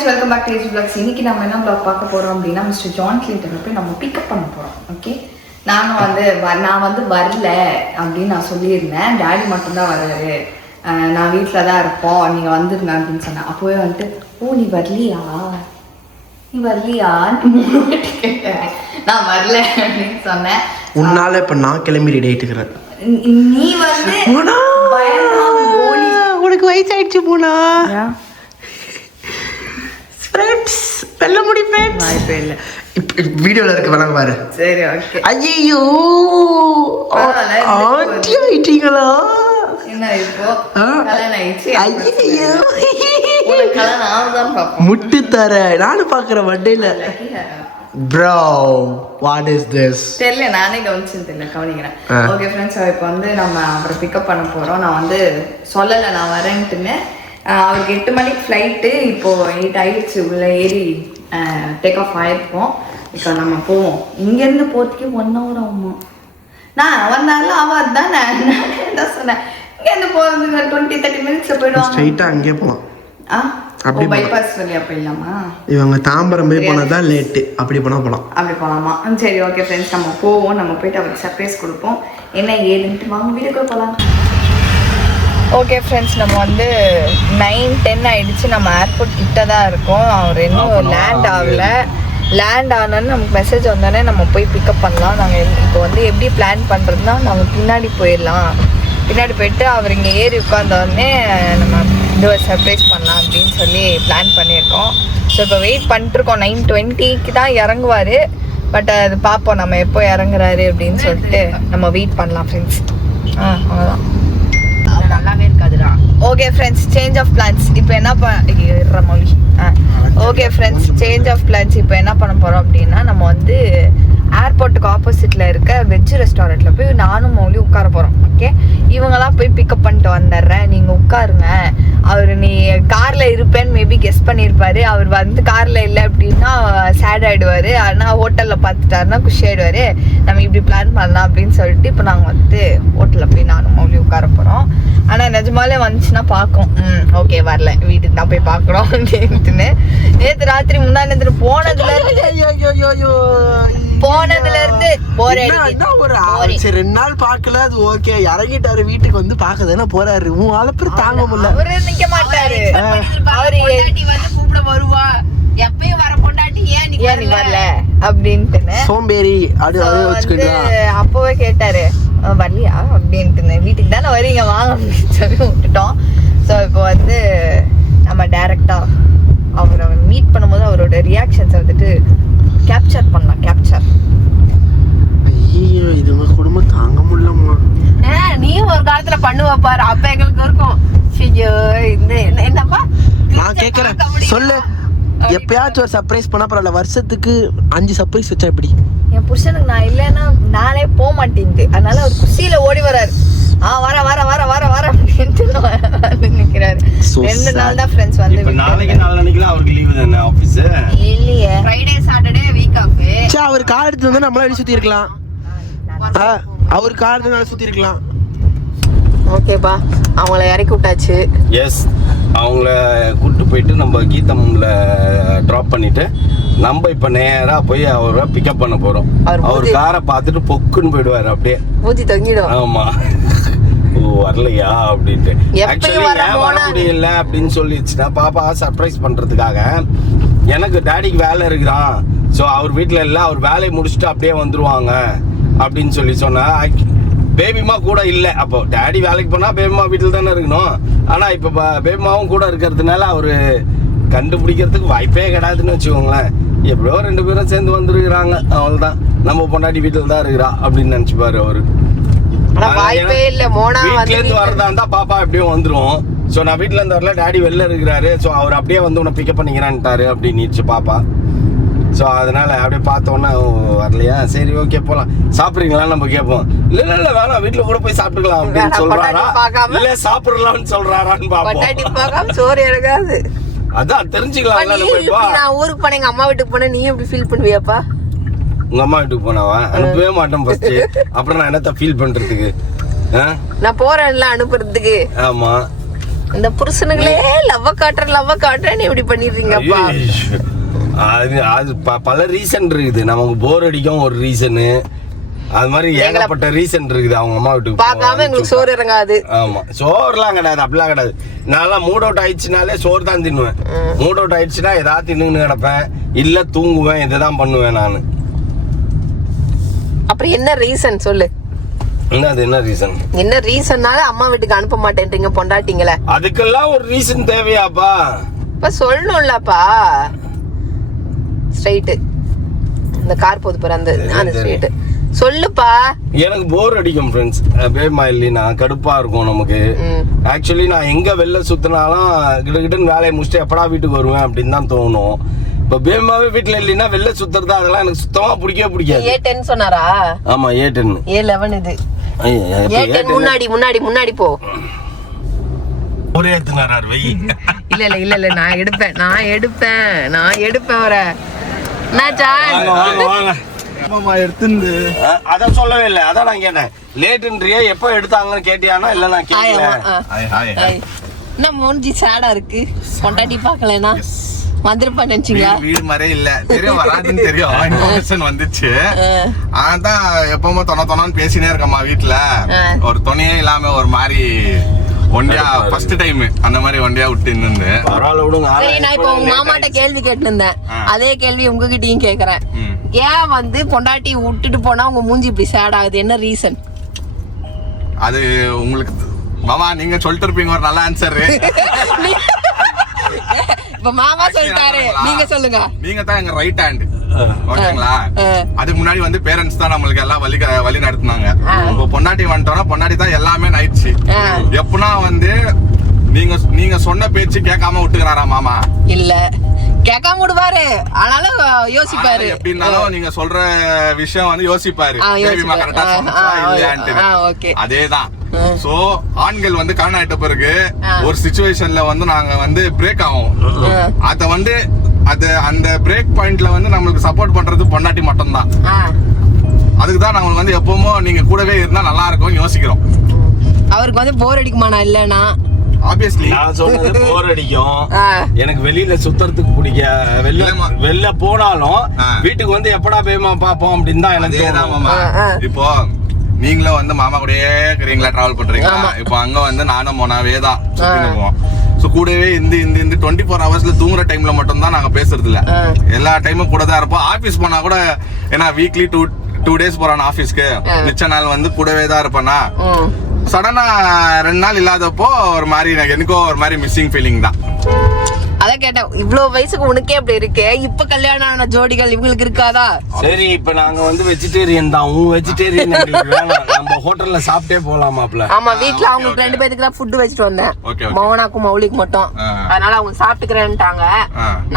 Friends, welcome back to age vlogs. இன்னைக்கு நம்ம என்ன vlog பார்க்க போறோம் அப்படின்னா மிஸ்டர் ஜான் கிளின்டன் போய் நம்ம பிக்கப் பண்ண போறோம். ஓகே, நான் வந்து வரல அப்படின்னு நான் சொல்லியிருந்தேன். டேடி மட்டும்தான் வர்றாரு, நான் வீட்டில் தான் இருப்போம், நீங்கள் வந்துருங்க அப்படின்னு சொன்னேன். அப்போவே வந்துட்டு நீ வரலையான்னு கேட்டேன். நான் வரல அப்படின்னு சொன்னேன். உன்னால இப்ப நான் கிளம்பி ரெடி ஆயிட்டுக்கிறேன். நீ வந்து உனக்கு வயசாயிடுச்சு போனா ஃப்ரெண்ட்ஸ் வெல்ல முடியும் வாய்ப்பே இல்லை. வீடியோல இருக்க வேணாம் பாரு. சரி, ஓகே. ஐயோ ஆண்டி ஆயிட்டீங்களா? என்ன இப்போ கல்யாணம் ஆயிடுச்சு? ஐயோ கல்யாணம் ஆகுதான் பார்ப்போம். முட்டு தர நானும் பாக்குறேன் வண்டையில. Bro what is this? தெரியல, நானே கவனிச்சது தெரியல, கவனிக்கிறேன். ஓகே ஃப்ரெண்ட்ஸ், இப்போ வந்து நம்ம அவரை பிக்கப் பண்ண போகிறோம். நான் வந்து சொல்லலை நான் வரேன்ட்டுன்னு. அவருக்கு 8 மணிக்கு ஃப்ளைட்டு, இப்போது 8 ஆயிடுச்சு. உள்ளே ஏறி டேக் ஆஃப் ஆகிருப்போம். இப்போ நம்ம போவோம். இங்கேருந்து போகிறதுக்கு 1 hour ஆகுமா? நான் வந்தாலும் அவள் தான் நான் என்ன சொன்னேன், இங்கேருந்து போகிறதுக்கு 20-30 minutes போயிடுவாங்க. ஸ்ட்ரைட்டாக அங்கேயே போகலாம். அப்படி பைபாஸ் வழியா போயிடலாமா? இவங்க தாம்பரம் போய் போனதான் லேட்டு. அப்படி போகலாம். அப்படி போகலாமா? சரி, ஓகே ஃப்ரெண்ட்ஸ், நம்ம போவோம். நம்ம போயிட்டு அவருக்கு சர்ப்ரைஸ் கொடுப்போம். என்ன ஏதுன்ட்டு வாங்க வீட்டுக்குள்ள போகலாம். ஓகே ஃப்ரெண்ட்ஸ், நம்ம வந்து 9-10 ஆகிடுச்சு. நம்ம ஏர்போர்ட் கிட்ட தான் இருக்கோம். அவர் இன்னும் லேண்ட் ஆகலை. லேண்ட் ஆனோன்னு நமக்கு மெசேஜ் வந்தோடனே நம்ம போய் பிக்கப் பண்ணலாம். நாங்கள் இப்போ வந்து எப்படி பிளான் பண்ணுறதுனா, நம்ம பின்னாடி போயிடலாம். பின்னாடி போயிட்டு அவர் இங்கே ஏறி உட்காந்தோடனே நம்ம இது சர்ப்ரைஸ் பண்ணலாம் அப்படின்னு சொல்லி பிளான் பண்ணியிருக்கோம். ஸோ இப்போ வெயிட் பண்ணிட்டுருக்கோம். 9:20 தான் இறங்குவார். பட் அது பார்ப்போம் நம்ம எப்போ இறங்குறாரு அப்படின்னு சொல்லிட்டு நம்ம வெயிட் பண்ணலாம் ஃப்ரெண்ட்ஸ். அவ்வளோதான், நல்லாவே இருக்காதுடா. Okay friends, change of plans. இப்போ என்ன மொழி okay friends, change of plans. இப்போ என்ன பண்ண போகிறோம் அப்படின்னா, நம்ம வந்து ஏர்போர்ட்டுக்கு ஆப்போசிட்டில் இருக்க வெஜ் ரெஸ்டாரண்ட்டில் போய் நானும் மௌலி உட்கார போகிறோம். ஓகே, இவங்கெல்லாம் போய் பிக்கப் பண்ணிட்டு வந்துடுறேன், நீங்கள் உட்காருங்க. அவர் நீ காரில் இருப்பேன்னு மேபி கெஸ் பண்ணியிருப்பாரு. அவர் வந்து காரில் இல்லை அப்படின்னா சேட் ஆகிடுவார். ஆனால் ஹோட்டலில் பார்த்துட்டாருன்னா குஷி ஆகிடுவார். நம்ம இப்படி பிளான் பண்ணலாம் அப்படின்னு சொல்லிட்டு இப்போ நாங்கள் வந்துட்டு ஹோட்டலில் போய் நானும் மௌலி உட்கார போகிறோம். ஆனால் நிஜமாலே வந்துச்சுன்னா பார்க்கும். ஓகே, வரல, வீட்டுக்கு தான் போய் பார்க்குறோம் அப்படின்ட்டுன்னு. நேற்று ராத்திரி முன்னாடி போனதுல இருந்து சரி 2 நாள் பார்க்கல, அது ஓகே. இறங்கிட்டாரு, வீட்டுக்கு வந்து பார்க்கதானே போறாரு. உன் அலப்பற தாங்க முடியல. அவரு நிக்க மாட்டாரு. அவரு வந்து கூப்பிட வருவா, எப்பயும் வர பொண்டாட்டி ஏன் நீ வரல அப்படின்ட்டு சோம்பேறி அது வச்சுக்கிட்டு அப்பவே கேட்டாரு, வரலையா அப்படின்ட்டு. வீட்டுக்கு தானே வரீங்க, வாங்க அப்படின்னு சொல்லி விட்டுட்டோம். ஸோ இப்போ வந்து நம்ம டைரக்டா அவரை மீட் பண்ணும்போது அவரோட ரியாக்ஷன்ஸை வந்துட்டு கேப்சர் பண்ணலாம். கேப்சர். ஐயோ, இது உங்க குடும்பம் தாங்க முடியலம்மா. நீ ஒரு காலத்துல பண்ணுவ பாரு, அப்ப எங்களுக்கு இருக்கும். என்னப்பா நான் கேக்குறேன், சொல்லு. எப்பயாச்சும் ஒரு சர்ப்ரைஸ் பண்ணா பரவாயில்ல, வருஷத்துக்கு 5 சர்ப்ரைஸ் வச்சா எப்படி? என் புருஷனுக்கு நான் இல்லைன்னா நானே போக மாட்டேங்குது. அதனால அவர் குசியில ஓடி வராரு. வர வர வர வர வர அப்படின்ட்டு நிக்கிறாரு. 2 நாள் தான் ஃப்ரெண்ட்ஸ் வந்து. இப்ப நாளைக்கு நாளைக்குலாம் அவருக்கு லீவு தானே ஆபீஸ்? இல்லையே, ஃப்ரைடே சாட்டர்டே வீக் ஆஃப். சே, அவர் கார் எடுத்து வந்து நம்மள அடி சுத்தி இருக்கலாம். அவர் கார் எடுத்து நல்லா சுத்தி இருக்கலாம். ஓகேப்பா, அவங்கள இறக்கி விட்டாச்சு. எஸ், அவங்கள கூப்பிட்டு போயிட்டு நம்ம கீதம்ல ட்ராப் பண்ணிட்டு நம்ம இப்ப நேரா போய் அவரை பிக்கப் பண்ண போறோம். அவர் காரை பார்த்துட்டு பொக்குன்னு போயிடுவாரு, அப்படியே மூஞ்சி தொங்கிடும். ஆமா, வரலையா அப்படின்ட்டு. ஆக்சுவலி ஏன் வர முடியல அப்படின்னு சொல்லிடுச்சுன்னா, பாப்பா சர்ப்ரைஸ் பண்றதுக்காக எனக்கு டேடிக்கு வேலை இருக்குதான், ஸோ அவர் வீட்டில் இல்லை, அவர் வேலையை முடிச்சுட்டு அப்படியே வந்துருவாங்க அப்படின்னு சொல்லி சொன்னா. பேபிமா கூட இல்லை. அப்போ டேடி வேலைக்கு போனால் பேபிமா வீட்டில் தானே இருக்கணும். ஆனால் இப்போ பேபிமாவும் கூட இருக்கிறதுனால அவர் கண்டுபிடிக்கிறதுக்கு வாய்ப்பே கிடையாதுன்னு வச்சுக்கோங்களேன். எப்படியோ 2 பேரும் சேர்ந்து வந்துருக்குறாங்க, அவ்வளோதான். நம்ம பொண்டாட்டி வீட்டில் தான் இருக்கிறா அப்படின்னு நினச்சிப்பாரு அவரு. வீட்டிலேருந்து வரதா இருந்தா பாப்பா எப்படியும் வந்துடும். ஸோ நான் வீட்டிலேருந்து வரல, டேடி வெளில இருக்கிறாரு, ஸோ அவர் அப்படியே வந்து உன்னை பிக்கப் பண்ணிக்கிறான்ட்டாரு அப்படின்னு பாப்பா. ஸோ அதனால அப்படியே பார்த்தோன்னா வரலையா, சரி ஓகே போகலாம், சாப்பிட்றீங்களா நம்ம கேட்போம். இல்லை இல்லை வேணாம், வீட்டில் கூட போய் சாப்பிட்டுக்கலாம் அப்படின்னு சொல்றாரா, இல்லை சாப்பிடலாம்னு சொல்றாரான்னு பார்ப்போம். சோறு எடுக்காது, அதான் தெரிஞ்சுக்கலாம். நான் ஊருக்கு போனேன், எங்க அம்மா வீட்டுக்கு போனேன், நீ எப்படி ஃபீல் பண்ணுவியாப்பா? உங்க அம்மா வீட்டுக்கு போனாவா? அனுப்பவே மாட்டேன் ஃபர்ஸ்ட். அப்புறம் நான் என்னத்த ஃபீல் பண்றதுக்கு? நான் போறேன்ல அனுப்புறதுக்கு. ஆமா, இந்த புருஷனுங்களே லவ் காட்டுறேன்னு இப்படி பண்ணிடுறீங்கப்பா. அது பல ரீசன் இருக்குது. நமக்கு போர் அடிக்கும் ஒரு ரீசனு, அது மாதிரி ஏகப்பட்ட ரீசன் இருக்குது. அவங்க அம்மா வீட்டுக்கு பார்க்காம எங்களுக்கு சோறு இறங்காது. ஆமா, சோறுலாம் கிடையாது, அப்படிலாம் கிடையாது. நான்லாம் மூட் அவுட் ஆயிடுச்சுனாலே சோறு தான் தின்னுவேன். மூட் அவுட் ஆயிடுச்சுன்னா ஏதாவது தின்னுன்னு கிடப்பேன், இல்ல தூங்குவேன், இதுதான் பண்ணுவேன் நான். அப்புறம் என்ன ரீசன் சொல்லு? என்ன ரீசன்? என்ன ரீசன்னால அம்மா வீட்டுக்கு அனுப்ப மாட்டேன்றீங்க பொண்டாட்டிங்கள? அதுக்கெல்லாம் ஒரு ரீசன் தேவையாப்பா? இப்ப சொல்லணும்லப்பா. ஸ்ட்ரைட் இந்த கார் போது பாரு, அந்த ஸ்ட்ரைட் சொல்லுப்பா. எனக்கு போர் அடிக்கும் ஃப்ரெண்ட்ஸ். பேமா இல்லைன்னா கடுப்பா இருக்கும் நமக்கு. ஆக்சுவலி நான் எங்க வெளில சுத்தினாலும் கிட்டன்னு வேலையை முடிச்சுட்டு எப்படா வீட்டுக்கு வருவேன் அப்படின்னு தான் தோணும். இப்ப பேமாவே வீட்டுல இல்லைன்னா வெளில சுத்துறது அதெல்லாம் எனக்கு சுத்தமா பிடிக்காது. A10 சொன்னாரா? ஆமா A10. A11 இது. A10 முன்னாடி போ. ஒரே ஏத்துனாரார் வை. இல்ல நான் எடுப்பேன் வர. வாங்க மாமா எடுத்துந்து. அதான் சொல்லவே இல்லை, அதான் நான் கேட்டேன். லேட்டுன்றியே எப்போ எடுத்தாங்கன்னு கேட்டியானா? இல்ல நான் கேட்கல. என்ன மூஞ்சி சேடா இருக்கு? பொண்டாட்டி பார்க்கலனா வந்திருப்பா நினைச்சீங்களா? வீடு மாதிரியே இல்ல, தெரியும் வராதுன்னு தெரியும். இன்ஃபர்மேஷன் வந்துச்சு. அதான் எப்பவுமே தொணன்னு பேசினே இருக்கம்மா வீட்டுல. ஒரு துணையே இல்லாம ஒரு மாதிரி ஒண்டியா ஃபர்ஸ்ட் டைம் அந்த மாதிரி ஒண்டியா விட்டு இருந்து. பரவாயில்ல விடுங்க. சரி, நான் இப்போ உங்க மாமாட்ட கேள்வி கேட்டுருந்தேன், அதே கேள்வி உங்ககிட்டயும் கேக்குறேன். ஏன் பொண்டாட்டி விட்டுட்டு போனா உங்க மூஞ்சி இப்படி சேட் ஆகுது? என்ன ரீசன்? அது உங்களுக்கு மாமா நீங்க சொல்லிட்டு இருப்பீங்க ஒரு நல்ல ஆன்சர். இப்ப மாமா சொல்லிட்டாரு, நீங்க சொல்லுங்க. நீங்க தான் எங்க ரைட் ஹேண்ட், ஓகேங்களா? அதுக்கு முன்னாடி பேரண்ட்ஸ் தான் நம்மளுக்கு எல்லாம் வழி நடத்துனாங்க. இப்போ பொண்டாட்டி வந்துட்டோம்னா பொண்டாட்டி தான் எல்லாமே ஆயிடுச்சு. எப்பனா நீங்க சொன்ன பேச்சு கேட்காம விட்டுக்கிறாரா மாமா? இல்ல, கேட்காம விடுவாரு, ஆனாலும் யோசிப்பாரு. எப்படின்னாலும் நீங்க சொல்ற விஷயம் யோசிப்பாரு. அதேதான். சோ ஆண்கள் கல்யாணம் ஆயிட்ட பிறகு ஒரு சிச்சுவேஷன்ல நாங்க பிரேக் ஆகும். அத அந்த பிரேக் பாயிண்ட்ல நம்மளுக்கு சப்போர்ட் பண்றது பொண்டாட்டி மட்டும் தான். அதுக்குதான் நாங்க எப்பவும் நீங்க கூடவே இருந்தா நல்லா இருக்கும் யோசிக்கிறோம். அவருக்கு போர் அடிக்குமா? நான் இல்லன்னா ஆப்வியஸ்லி நான் சொன்னது போர் அடிக்கும். எனக்கு வெளியில சுத்துறதுக்கு பிடிக்க. வெளில போனாலும் வீட்டுக்கு எப்படா பேமா பாப்போம் அப்படின்னு தான் எனக்கு. இப்போ நீங்களும் மாமா கூடயே இருக்கிறீங்களா, டிராவல் பண்றீங்களா? இப்போ அங்க நானும் மோனாவே தான் சுத்தினுவோம். சோ கூடவே இந்த 24 ஹவர்ஸ்ல தூங்குற டைம்ல மட்டும் தான் நாங்க பேசுறது இல்ல. எல்லா டைமும் கூட தான் இருப்போம். ஆபீஸ் போனா கூட, ஏன்னா வீக்லி 2 டேஸ் போறான் ஆபீஸ்க்கு, மிச்ச நாள் கூடவே தான் இருப்பேனா. சடனா 2 நாள் இல்லாதப்போ ஒரு மாதிரி எனக்கும் ஒரு மாதிரி மிஸ்ஸிங் ஃபீலிங் தான். அதான் கேட்டேன், இவ்வளவு வயசுக்கு உனக்கே அப்படி இருக்கு, இப்ப கல்யாணம் ஆன ஜோடிகள் இவங்களுக்கு இருக்காதா? சரி, இப்ப நாங்க வெஜிடேரியன் தான். வெஜிடேரியன் நம்ம ஹோட்டல்ல சாப்பிட்டே போலாமாப்ல? ஆமா, வீட்டுல அவங்களுக்கு 2 பேருக்கு தான் ஃபுட் வச்சுட்டு வந்தேன், மௌனாக்கும் மௌலிக்கு மட்டும். அதனால அவங்க சாப்பிட்டுக்கிறேன்ட்டாங்க.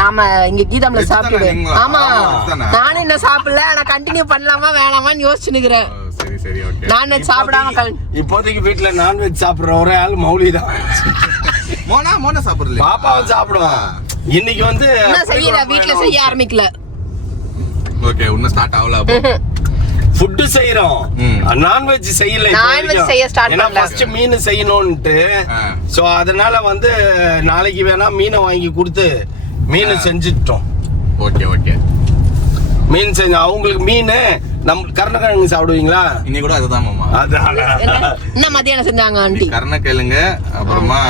நாம இங்க கீதாம்ல சாப்பிட்டு. ஆமா, நானும் இன்னும் சாப்பிடல, ஆனா கண்டினியூ பண்ணலாமா வேணாமான்னு யோசிச்சு நிக்கிறேன். நான்வெஜ் சாப்பிடாம இப்போதைக்கு வீட்டுல நான்வெஜ் சாப்பிடுற ஒரே ஆள் மௌலி தான். மோனா சாப்பிடுறது, பாப்பாவும் சாப்பிடுவான். இன்னைக்கு செய்யல, வீட்டுல செய்ய ஆரம்பிக்கல. ஓகே, இன்னும் ஸ்டார்ட் ஆகல. ஃபுட் செய்யறோம், நான்வெஜ் செய்யல. நான்வெஜ் செய்ய ஸ்டார்ட் பண்ணல. ஃபர்ஸ்ட் மீன் செய்யணும்னு. சோ அதனால நாளைக்கு வேணா மீனை வாங்கி கொடுத்து மீன் செஞ்சுட்டோம். ஓகே, மீன் செஞ்சு அவங்களுக்கு மீன். நம்ம கருணக்கிழங்கு சாப்பிடுவீங்களா? இன்னைக்கு கூட அதுதான் மாமா. என்ன மத்தியானம் செஞ்சாங்க ஆண்டி? கருணக்கிழங்கு, அப்புறமா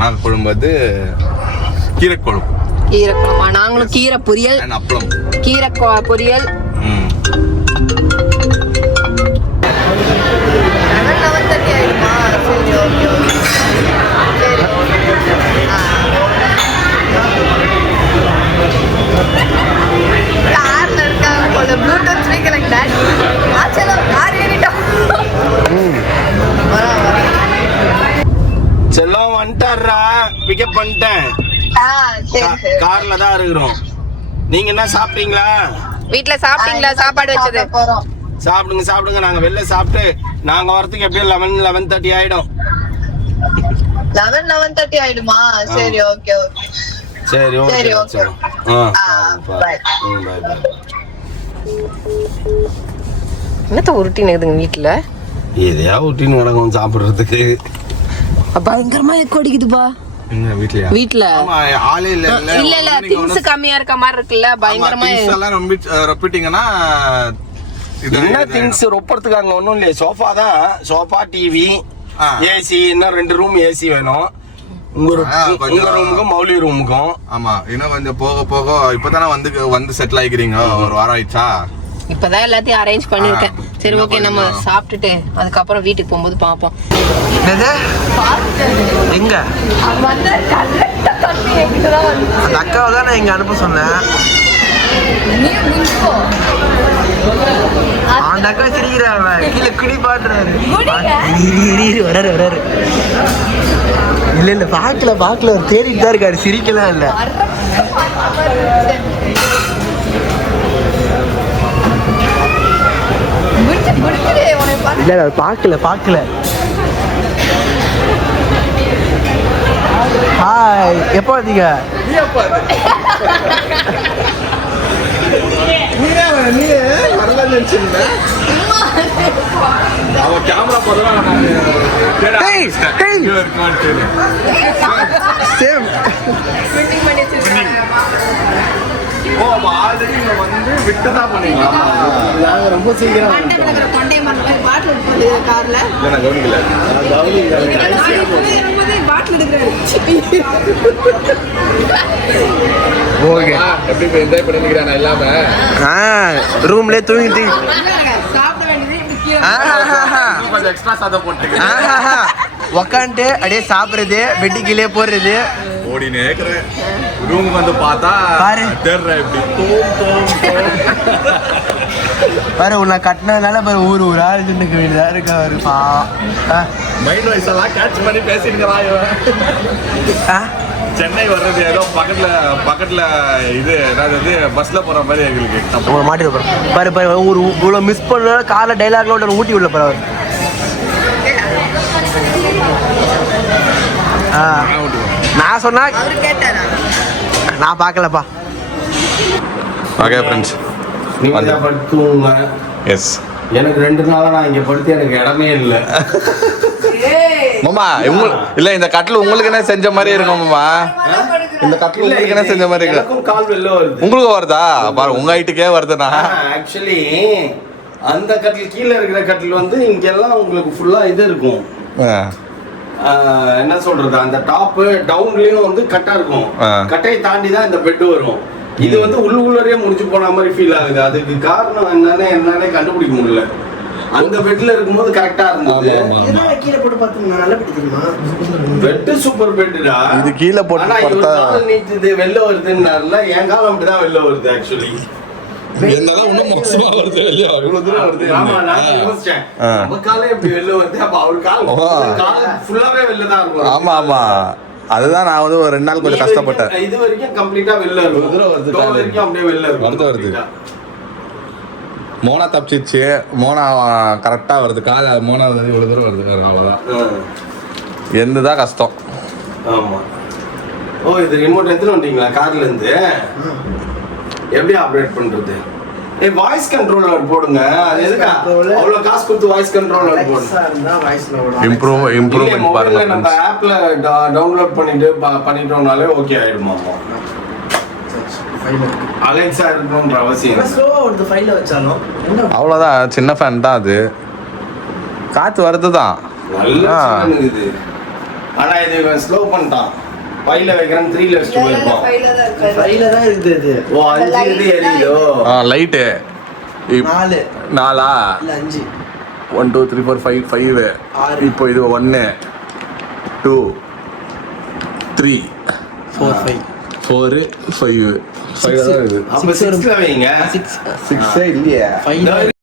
நாங்க குழம்பு கீரை குழம்பு. கீரை குழம்பா? நாங்களும் கீரை பொரியல், அப்பளம், கீரை பொரியல். ப்ளூடூத் ஸ்பீக்கர் கார் ஏறிட்டோம். செல்லம் வந்துட்டாரா? பிக்கப் பண்ணிட்டேன். கார்ல தான் இருக்கிறோம். நீங்க என்ன சாப்பிட்டீங்களா? வீட்டுல சாப்பிட்டீங்களா? சாப்பாடு வச்சது சாப்பிடுங்க. நாங்க வெளில சாப்பிட்டு நாங்க வரதுக்கு எப்படியும் 11:30 ஆயிடும். 11:30 ஆயிடுமா? சரி, ஓகே. சரி, ஓகே. பை. என்னத்த ரொட்டீன் இருக்குதுங்க வீட்டுல? எதையா ரொட்டீன் நடக்கும் சாப்பிடுறதுக்கு. பயங்கரமா எக்கோ அடிக்குதுப்பா எங்க வீட்லயா? வீட்ல. ஆமா, ஆளே இல்ல. இல்ல திங்ஸ் கம்மியா இருக்க மாதிரி இருக்குல்ல, பயங்கரமா. திங்ஸ் எல்லாம் ரொப்பிட்டீங்கன்னா என்ன திங்ஸ் ரொப்பறதுக்கு அங்க ஒண்ணும் இல்லையே. சோஃபா தான், சோஃபா, டிவி, ஏசி. இன்னும் 2 ரூம் ஏசி வேணும் உங்க ரூமுக்கும் மௌலி ரூமுக்கும். ஆமா, இன்னும் கொஞ்சம் போக போக இப்பதானே வந்து செட்டில் ஆகிக்கிறீங்க. ஒரு வாரம் ஆயிடுச்சா? இப்பதான் எல்லாத்தையும் அரேஞ்ச் பண்ணிருக்கேன். சரி ஓகே, நம்ம சாப்பிட்டுட்டு அதுக்கப்புறம் வீட்டுக்கு போகும்போது பாப்போம். எங்க அந்த அக்காவை தான் நான் இங்க அனுப்ப சொன்னேன். அந்த அக்கா சிரிக்கிறாங்க, கீழே குடி பாடுறாரு. வராரு. இல்ல பாக்கல தேடிட்டு தான் இருக்காரு, சிரிக்கலாம் இல்ல. இல்ல பாக்கல. ஹாய், எப்போ வந்தீங்க? அவன் கேமரா போடுறான். ரொம்ப சீக்கிரம் ரூம்ல தூங்கிட்டு உக்காந்துட்டு அப்படியே சாப்பிடுறது, பெட்டி கீழே போடுறது. ஓடினே ரூமுக்கு வந்து பார்த்தா பாரு பாரு உன்னை கட்டினதுனால பாரு ஊரா இருந்துக்க வேண்டியதா இருக்கா இருப்பா. மைண்ட் வாய்ஸ் எல்லாம் கேட்ச் பண்ணி பேசிருக்கிறா. சென்னை வர்றது ஏதோ பக்கத்துல இது ஏதாவது பஸ்ல போற மாதிரி எங்களுக்கு மாட்டி பாரு ஒரு இவ்வளவு மிஸ் பண்ண கால டைலாக்ல ஊட்டி உள்ள பாரு. நான் சொன்னா நான் பார்க்கலப்பா. ஓகே ஃப்ரெண்ட்ஸ், நீங்க படுத்துங்க. எஸ், எனக்கு 2 நாளா நான் இங்க படுத்து எனக்கு இடமே இல்லை. மாமா இல்ல இந்த கட்டில் உங்களுக்கு என்ன செஞ்ச மாதிரி இருக்கும் மாமா? இந்த கட்டில் உங்களுக்கு என்ன செஞ்ச மாதிரி இருக்கு? கால் வெளில வருது. உங்களுக்கு வருதா? பாரு உங்க ஹைட்டுக்கே வருதுண்ணா. ஆக்சுவலி அந்த கட்டில் கீழே இருக்கிற கட்டில் வந்து இங்கெல்லாம் உங்களுக்கு ஃபுல்லா இது இருக்கும். என்ன சொல்றது, அந்த டாப் டவுன்லயும் வந்து கட்டா இருக்கும். கட்டையை தாண்டி தான் இந்த பெட் வரும். இது வந்து உள்ளுக்குள்ளே முடிச்சு போன மாதிரி ஃபீல் ஆகுது. அதுக்கு காரணம் என்னன்னே கண்டுபிடிக்க முடியல. அந்த பெட்ல இருக்கும்போது கரெக்டா இருந்தது. கீழே போட்டு பார்த்தீங்கன்னா நல்ல பெட் தெரியுமா? பெட் சூப்பர் பெட்டுடா. இது கீழே போட்டு பார்த்தா நீட்டுது வெளில வருதுன்னால என் காலம் அப்படிதான் வெளில வருது. ஆக்சுவலி என்னதான் இன்னும் மோசமா வருது இல்லையா? இவ்வளவு தூரம் வருது. ஆமா, நான் யோசிச்சேன் நம்ம காலே எப்படி வெளில வருது, அப்ப அவர் கால் ஃபுல்லாவே வெளில தான் இருக்கும். ஆமா ஆமா, அதுதான் நான் வந்து ஒரு 2 நாள் கொஞ்சம் கஷ்டப்பட்டேன். இது வரைக்கும் கம்ப்ளீட்டா வெளில இருக்கும். தூரம் வருது, வரைக்கும் அப்படியே வெளில இருக்கும். வருது. மோனா தப்பிச்சிச்சு. மோனா கரெக்டா வருது. கால மோனா வந்து இவ்வளவு தூரம் வருது. அவ்வளவுதான். என்னதான் கஷ்டம். ஆமா. ஓ, இது ரிமோட் எடுத்துட்டு வந்தீங்களா கார்ல இருந்து? எப்படி ஆபரேட் பண்றது? வாய்ஸ் கண்ட்ரோலர் போடுங்க. அது எதுக்கு அவ்வளவு காசு கொடுத்து வாய்ஸ் கண்ட்ரோலர் போடுங்க? இம்ப்ரூவ்மென்ட் பாருங்க. நம்ம ஆப்ல டவுன்லோட் பண்ணிட்டோம்னாலே ஓகே ஆயிடுமா? அலெக்ஸா இருக்கணும்ன்ற அவசியம் அவ்வளவுதான். சின்ன ஃபேன் தான் அது. காத்து வருதுதான் நல்லா இருக்குது. ஆனா இது ஸ்லோ பண்ணிட்டான். 5ல வைக்கிறேன், 3ல வச்சுட்டு போயிருப்போம். 5ல தான் இருக்குது இது. ஓ, 5 இது எரியுதோ? லைட் 4 4 இல்ல 5 1 2 3 4 5 5 இப்போ இது 1 2 3 4 5 5 5 தான் இருக்குது. அப்ப 6ல வைங்க. 6 இல்லையா? 5